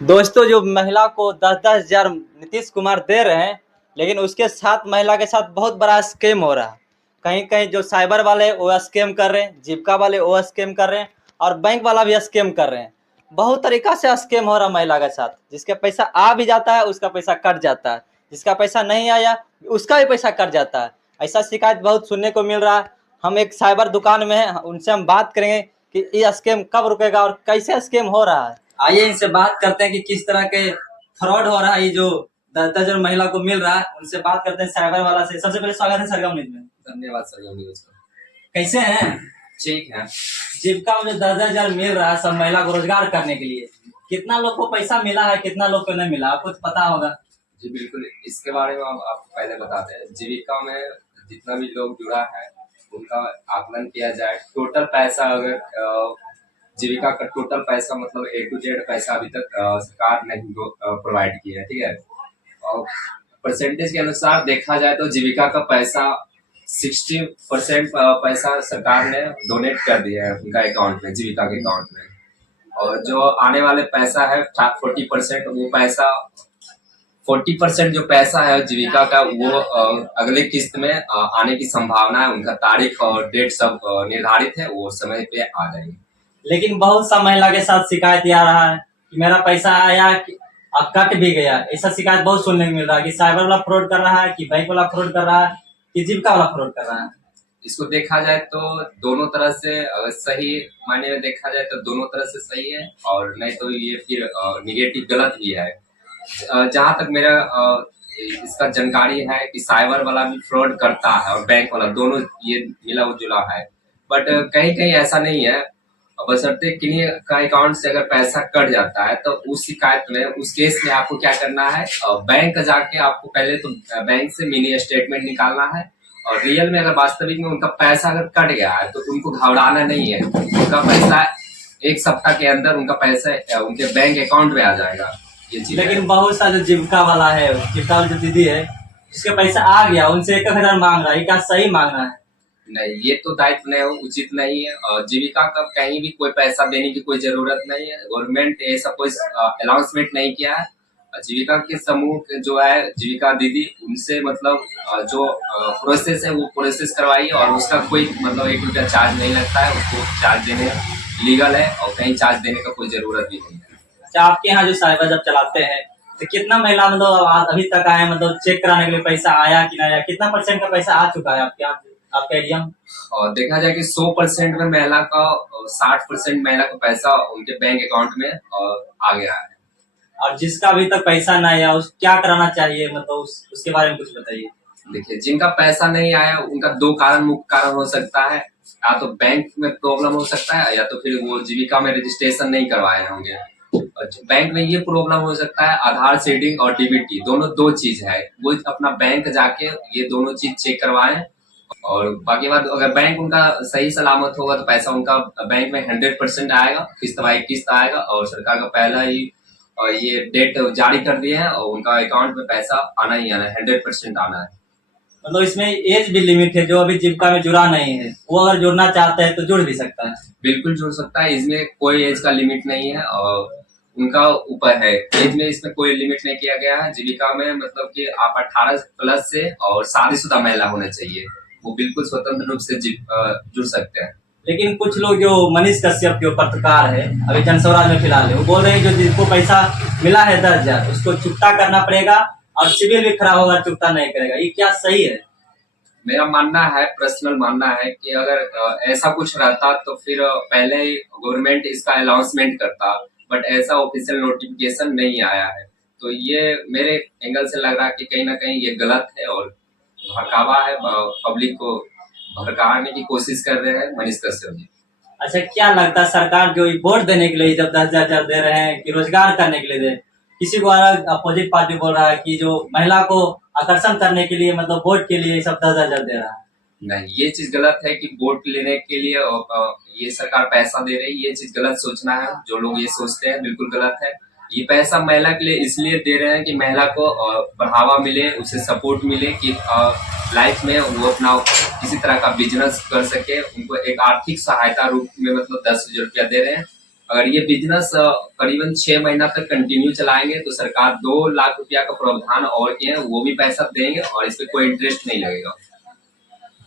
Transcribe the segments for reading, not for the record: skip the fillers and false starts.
दोस्तों जो महिला को 10-10 हज़ार नीतीश कुमार दे रहे हैं, लेकिन उसके साथ महिला के साथ बहुत बड़ा स्कैम हो रहा है। कहीं-कहीं जो साइबर वाले वो स्कैम कर रहे हैं, जीविका वाले वो स्कैम कर रहे हैं और बैंक वाला भी स्कैम कर रहे हैं। बहुत तरीका से स्कैम हो रहा है महिला के साथ। जिसका पैसा आ भी जाता है, उसका पैसा कट जाता है। जिसका पैसा नहीं आया, उसका भी पैसा कट जाता है। ऐसा शिकायत बहुत सुनने को मिल रहा है। हम एक साइबर दुकान में हैं, उनसे हम बात करेंगे कि ये स्कैम कब रुकेगा और कैसे स्कैम हो रहा है। आइए इनसे बात करते हैं कि किस तरह के फ्रॉड हो रहा है। ये जो 10-10 महिला को मिल रहा है, उनसे बात करते हैं साइबर वाला से। सबसे पहले स्वागत है सरगम न्यूज में। धन्यवाद सरगम न्यूज का। कैसे हैं? ठीक है। जीविका में जो 10-10 हज़ार मिल रहा है सब महिला को रोजगार करने के लिए, कितना लोग को पैसा मिला है, कितना लोग को नहीं मिला, आपको तो पता होगा। जी बिल्कुल, इसके बारे में हम आपको पहले बताते हैं। जीविका में जितना भी लोग जुड़ा है उनका आकलन किया जाए। टोटल पैसा अगर जीविका का टोटल पैसा मतलब A to Z पैसा अभी तक सरकार ने प्रोवाइड किया है, ठीक है। और परसेंटेज के अनुसार देखा जाए तो जीविका का पैसा 60% पैसा सरकार ने डोनेट कर दिया है उनका अकाउंट में, जीविका के अकाउंट में। और जो आने वाले पैसा है 40% वो पैसा 40% जो पैसा है जीविका का वो अगले किस्त में आने की संभावना है। उनका तारीख और डेट सब निर्धारित है, वो समय पे आ जाएंगे। लेकिन बहुत सा महिला के साथ शिकायत आ रहा है कि मेरा पैसा आया अब कट भी गया। ऐसा शिकायत बहुत सुनने को मिल रहा है कि साइबर वाला फ्रॉड कर रहा है, कि बैंक वाला फ्रॉड कर रहा है, कि जीविका वाला फ्रॉड कर रहा है। इसको देखा जाए तो दोनों तरह से, अगर सही मायने में देखा जाए तो दोनों तरह से सही है, और नहीं तो ये फिर निगेटिव गलत भी है। जहां तक मेरा इसका जानकारी है कि साइबर वाला भी फ्रॉड करता है और बैंक वाला, दोनों ये मिला जुला है। बट कहीं कहीं ऐसा नहीं है। बशर्ते किन्हीं का अकाउंट से अगर पैसा कट जाता है तो उस शिकायत में, उस केस में आपको क्या करना है, बैंक जाके आपको पहले तो बैंक से मिनी स्टेटमेंट निकालना है। और रियल में अगर वास्तविक में उनका पैसा अगर कट गया है तो उनको घबराना नहीं है। उनका पैसा 1 सप्ताह के अंदर उनका पैसा उनके बैंक अकाउंट में आ जाएगा। ये चीज लेकिन बहुत सा जो जीविका वाला है, जीविका वाली जो दीदी है, उसके पैसा आ गया, उनसे 1,000 मांग रहा है। क्या सही मांग रहा है? नहीं, ये तो दायित्व नहीं, उचित नहीं है। और जीविका का कहीं भी कोई पैसा देने की कोई जरूरत नहीं है। गवर्नमेंट ऐसा कोई अनाउंसमेंट नहीं किया है। जीविका के समूह जो है जीविका दीदी, उनसे मतलब जो प्रोसेस है वो प्रोसेस करवाइए, और उसका कोई मतलब 1 रुपया चार्ज नहीं लगता है। उसको चार्ज देने लीगल है और कहीं चार्ज देने का कोई जरूरत भी नहीं है। अच्छा, आपके यहाँ जो साइबर जब चलाते हैं तो कितना महिला मतलब अभी तक आए, मतलब चेक कराने के लिए पैसा आया कि नहीं आया, कितना % का पैसा आ चुका है आपके यहाँ, आपके एरिया में? और देखा जाए कि 100% में महिला का 60% महिला का पैसा उनके बैंक अकाउंट में आ गया है। और जिसका अभी तक पैसा नहीं आया उस क्या कराना चाहिए, मतलब उसके बारे में कुछ बताइए। देखिए, जिनका पैसा नहीं आया उनका 2 कारण, मुख्य कारण हो सकता है। या तो बैंक में प्रॉब्लम हो सकता है, या तो फिर वो जीविका में रजिस्ट्रेशन नहीं करवाए होंगे। बैंक में ये प्रॉब्लम हो सकता है, आधार सीडिंग और डीबीटी दोनों 2 चीज है। वो अपना बैंक जाके ये दोनों चीज चेक करवाएं, और बाकी बात अगर बैंक उनका सही सलामत होगा तो पैसा उनका बैंक में 100% आएगा, किस्त बाई किस्त आएगा। और सरकार का पहला ही ये डेट जारी कर दिए हैं, और उनका अकाउंट में पैसा आना ही आना है, 100% आना है। मतलब इसमें एज भी लिमिट है, जो अभी जीविका में जुड़ा नहीं है वो अगर जुड़ना चाहता है तो जुड़ भी सकता है? बिल्कुल जुड़ सकता है, इसमें कोई एज का लिमिट नहीं है, और उनका ऊपर है। एज में इसमें कोई लिमिट नहीं किया गया है। जीविका में मतलब कि आप 18+ से और शादीशुदा महिला होना चाहिए, वो बिल्कुल स्वतंत्र रूप से जुड़ सकते हैं। लेकिन कुछ लोग, जो मनीष कश्यप जो पत्रकार है अभी जनस्वराज में फिलहाल है, वो बोल रहे हैं जो जिसको पैसा मिला है 10,000 उसको चुकता करना पड़ेगा, और सिविल भी खराब होगा, चुकता नहीं करेगा। ये क्या सही है? मेरा मानना है, पर्सनल मानना है कि अगर ऐसा कुछ रहता तो फिर पहले ही गवर्नमेंट इसका अनाउंसमेंट करता। बट ऐसा ऑफिशियल नोटिफिकेशन नहीं आया है, तो ये मेरे एंगल से लग रहा है कि कहीं ना कहीं ये गलत है और भड़कावा है। पब्लिक को भड़काने की कोशिश कर रहे हैं मनीष कश्यप जी। अच्छा, क्या लगता है सरकार जो वोट देने के लिए जब 10,000 दे रहे हैं कि रोजगार करने के लिए दे, किसी को अपोजिट पार्टी बोल रहा है कि जो महिला को आकर्षण करने के लिए, मतलब वोट के लिए सब 10,000 दे रहा है? नहीं, ये चीज गलत है कि वोट लेने के लिए ये सरकार पैसा दे रही है। ये चीज गलत सोचना है, जो लोग ये सोचते हैं बिल्कुल गलत है। ये पैसा महिला के लिए इसलिए दे रहे हैं कि महिला को बढ़ावा मिले, उसे सपोर्ट मिले कि लाइफ में वो अपना किसी तरह का बिजनेस कर सके। उनको एक आर्थिक सहायता रूप में मतलब 10,000 रुपया दे रहे हैं। अगर ये बिजनेस करीबन 6 महीना तक कंटिन्यू चलाएंगे तो सरकार 2 लाख रुपया का प्रावधान और किए हैं, वो भी पैसा देंगे और इस पे कोई इंटरेस्ट नहीं लगेगा।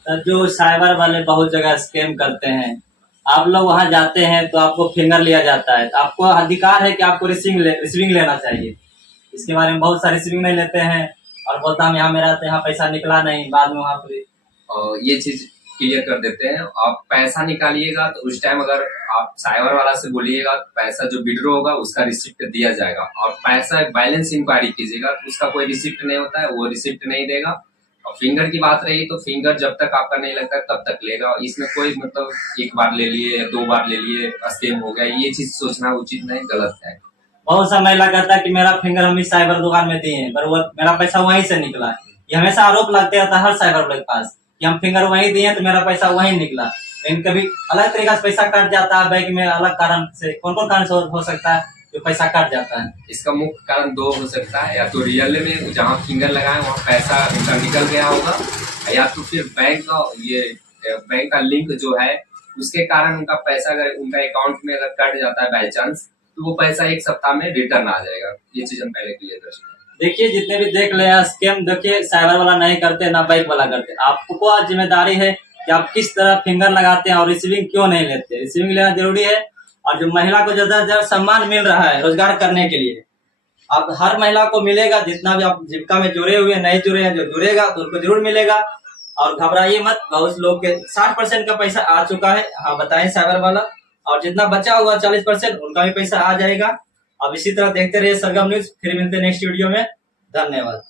तो जो साइबर वाले बहुत जगह स्कैम करते हैं, आप लोग वहां जाते हैं तो आपको फिंगर लिया जाता है, तो आपको अधिकार है कि आपको रिसीविंग लेना चाहिए। इसके बारे में बहुत सारे रिसीविंग नहीं लेते हैं और बोलता हम यहाँ मेरा तो यहाँ पैसा निकला नहीं, बाद में वहाँ पर ये चीज क्लियर कर देते हैं। आप पैसा निकालिएगा तो उस टाइम अगर आप साइबर वाला से बोलिएगा तो पैसा जो विड्रॉ होगा उसका रिसिप्ट दिया जाएगा, और पैसा बैलेंस इंक्वायरी कीजिएगा तो उसका कोई रिसिप्ट नहीं होता है, वो रिसिप्ट नहीं देगा। और फिंगर की बात रही तो फिंगर जब तक आपका नहीं लगता तब तक लेगा। इसमें कोई मतलब एक बार ले लिए 2 बार ले लिए स्कैम हो गया, ये चीज सोचना उचित नहीं, गलत है। बहुत सा महिला कहता है कि मेरा फिंगर हम इस साइबर दुकान में दिए हैं, पर वो मेरा पैसा वहीं से निकला है। ये हमेशा आरोप लगते रहता है हर साइबर वाले के पास कि हम फिंगर वहीं दिए तो मेरा पैसा वहीं निकला, लेकिन कभी अलग तरीका से पैसा कट जाता है बैंक में, अलग कारण से। कौन कौन कारण से हो सकता है जो पैसा कट जाता है? इसका मुख्य कारण 2 हो सकता है, या तो रियल में जहाँ फिंगर लगाए वहाँ पैसा उनका निकल गया होगा, या तो फिर बैंक का लिंक जो है उसके कारण उनका पैसा अगर उनका अकाउंट में अगर कट जाता है बाई चांस, तो वो पैसा 1 सप्ताह में रिटर्न आ जाएगा। ये चीज हम पहले क्लियर कर चुके हैं। देखिए जितने भी देख ले स्कैम, देखिए साइबर वाला नहीं करते ना बैंक वाला करते। आपको आज जिम्मेदारी है कि आप किस तरह फिंगर लगाते हैं और रिसीविंग क्यों नहीं लेते। रिसीविंग लेना जरूरी है, और जो महिला को ज्यादा सम्मान मिल रहा है रोजगार करने के लिए, आप हर महिला को मिलेगा। जितना भी आप जीविका में जुड़े हुए नहीं जुड़े हैं, जो जुड़ेगा तो उनको जरूर मिलेगा। और घबराइए मत, बहुत लोग के 60% का पैसा आ चुका है, हाँ बताएं साइबर वाला, और जितना बचा हुआ 40% उनका भी पैसा आ जाएगा। अब इसी तरह देखते रहिए सरगम न्यूज, फिर मिलते हैं नेक्स्ट वीडियो में। धन्यवाद।